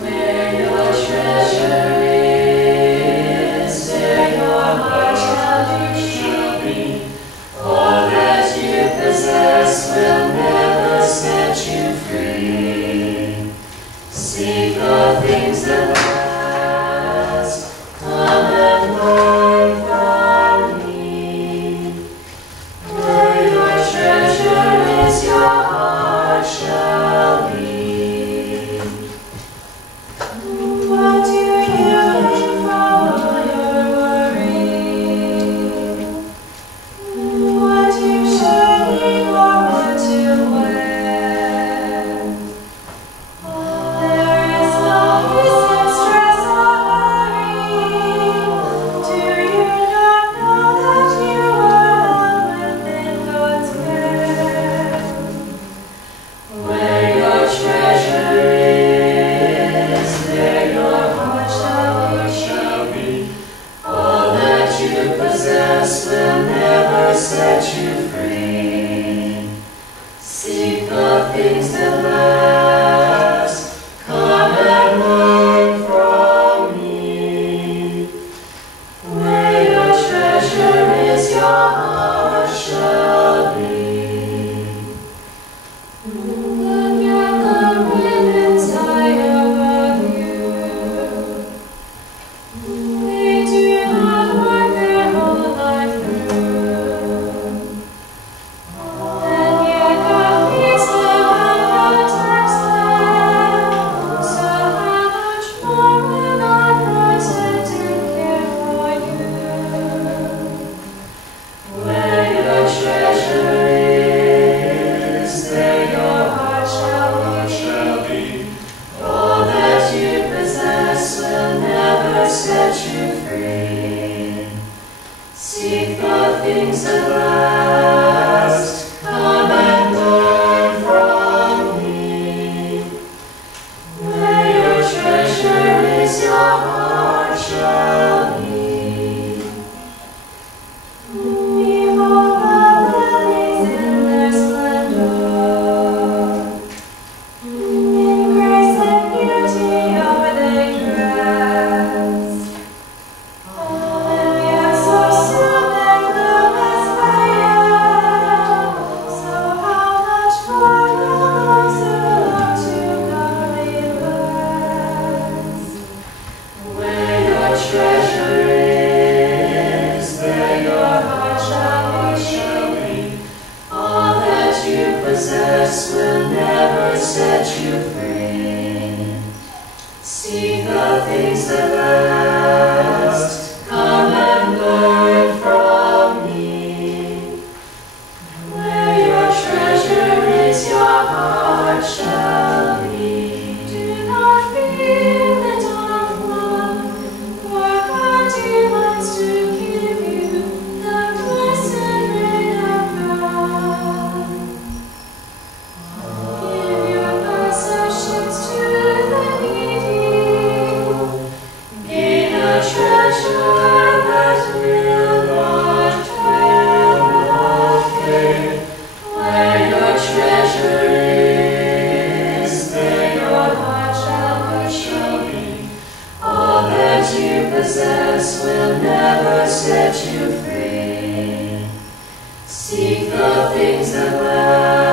Where your treasure is, there your heart shall be. All that you possess will never set you free. Seek the things that last, come and learn from me. Where your treasure is, your heart shall be. What do you gain from all your worry? What you should need or what to wear? There is no use in stress or hurry. Do you not know that you are held within God's care? Where your treasure is, there your heart shall be. All that you possess will never set you free. Seek the things that last, come and learn from me. Where your treasure is, your heart shall be. Look at the ribbons tied above you. They do not work their whole life through. And yet God feeds them and protects them. So how much more will God protect and care for you? Where your treasure is, there your heart shall be. All that you possess will never set you free. Seek the things that last, come and learn from me. Where your treasure is, your heart shall be. Behold the lilies in their splendor. In grace and beauty are they dressed. And yet so soon they bloom as fire. So how much more will those who look to godliness? Where your treasure is, there your heart shall be. All that you possess will never set you free. Seek the things that last, come and learn from me. Where your treasure is, your heart shall be. Do not feel it on a flood, for God delights to give you the blessed rain of God. Give your possessions to the needy. Gain a treasure that will not fade. Where your treasure is, there your heart shall be. All that you possess will never set you free. Seek the things that last.